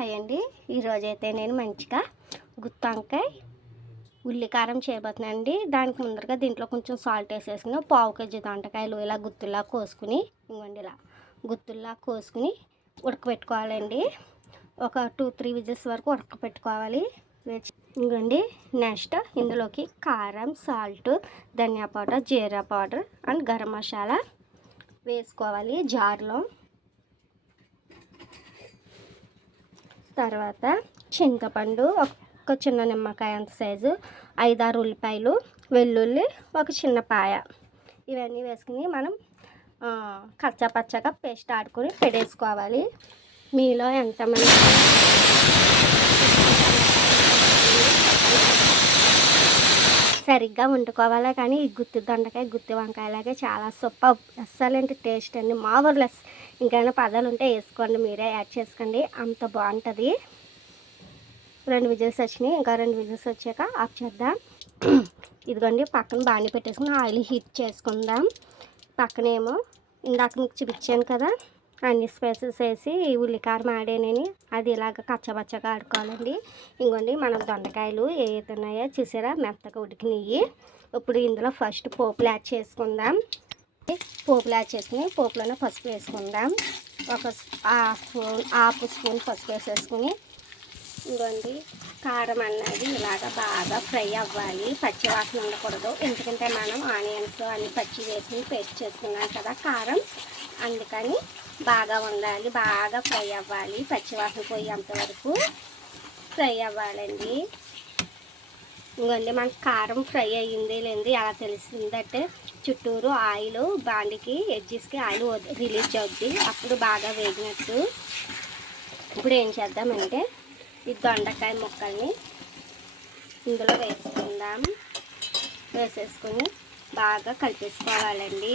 Hi అండి. ఈరోజైతే నేను మంచిగా గుత్తి వంకాయ ఉల్లికారం చేయబోతున్నానండి. దానికి ముందరగా దీంట్లో కొంచెం సాల్ట్ వేసేసుకుని పావు కేజీ దొండకాయలు ఇలా గుత్తుల్లా కోసుకుని ఇవ్వండి, ఇలా గుత్తుల్లా కోసుకుని ఉడకబెట్టుకోవాలండి. ఒక 2-3 విజిల్స్ వరకు ఉడకబెట్టుకోవాలి. ఇవ్వండి. నెక్స్ట్ ఇందులోకి కారం, సాల్ట్, ధనియా పౌడర్, జీరా పౌడర్ అండ్ గరం మసాలా వేసుకోవాలి జార్లో. తర్వాత చింతపండు, ఒక చిన్న నిమ్మకాయ అంత సైజు, 5-6 ఉల్లిపాయలు, వెల్లుల్లి, ఒక చిన్న పాయ, ఇవన్నీ వేసుకుని మనం కచ్చాపచ్చగా పేస్ట్ ఆడుకొని పెట్టేసుకోవాలి. మీలో ఎంతమంది సరిగ్గా వండుకోవాలా కానీ ఈ గుత్తి దొండకాయ గుత్తి వంకాయలాగే చాలా సూపర్, అస్సలేంటి టేస్ట్ అండి, మామూలులెస్. ఇంకైనా పదాలు ఉంటే వేసుకోండి, మీరే యాడ్ చేసుకోండి, అంత బాగుంటుంది. 2 విజిల్స్ వచ్చినాయి, ఇంకా 2 విజిల్స్ వచ్చాక ఆఫ్ చేద్దాం. ఇదిగోండి, పక్కన బాండి పెట్టేసుకుని ఆయిల్ హీట్ చేసుకుందాం. పక్కనేమో ఇందాక మీకు చూపించాను కదా, అన్ని స్పైసెస్ వేసి ఉల్లికారం ఆడేనని అది ఇలాగ కచ్చబచ్చగా ఆడుకోవాలండి. ఇంకోండి, మనం దొండకాయలు ఏవైతే ఉన్నాయో చూసారా, మెత్తగా ఉడికినవి. ఇప్పుడు ఇందులో ఫస్ట్ పోపులు యాడ్ చేసుకుందాం. పోపులు యాడ్ చేసుకుని పోపులోనే పసుపు వేసుకుందాం. ఒక హాఫ్ స్పూన్ పసుపు వేసేసుకుని ఇంకోండి, కారం అన్నది ఇలాగ బాగా ఫ్రై అవ్వాలి, పచ్చి వాసన ఉండకూడదు. ఎందుకంటే మనం ఆనియన్స్ అన్ని పచ్చి వేసుకుని పేస్ట్ చేసుకున్నాం కదా కారం, అందుకని బాగా ఉండాలి, బాగా ఫ్రై అవ్వాలి, పచ్చివాసన పోయేంత వరకు ఫ్రై అవ్వాలండి. ఇంకోండి, మనకు కారం ఫ్రై అయ్యింది లేనిది ఎలా తెలుస్తుందంటే చుట్టూరు ఆయిల్ బాండికి ఎడ్జెస్కి ఆయిల్ రిలీజ్ అవుద్ది, అప్పుడు బాగా వేగినట్టు. ఇప్పుడు ఏం చేద్దామంటే ఈ దొండకాయ ముక్కల్ని ఇందులో వేసుకుందాం. వేసేసుకొని బాగా కలిపేసుకోవాలండి.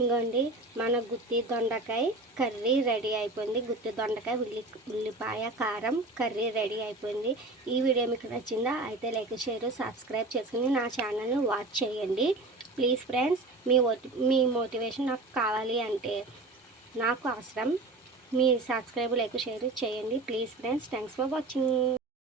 ఇంకోండి, మన గుత్తి దొండకాయ కర్రీ రెడీ అయిపోయింది. గుత్తి దొండకాయ ఉల్లిపాయ కారం కర్రీ రెడీ అయిపోయింది. ఈ వీడియో మీకు నచ్చిందా అయితే లైక్, షేర్, సబ్స్క్రైబ్ చేసుకుని నా ఛానల్ని వాచ్ చేయండి. ప్లీజ్ ఫ్రెండ్స్, మీ మోటివేషన్ నాకు కావాలి అంటే నాకు అవసరం. మీ సబ్స్క్రైబ్, లైక్, షేర్ చేయండి please friends. Thanks for watching.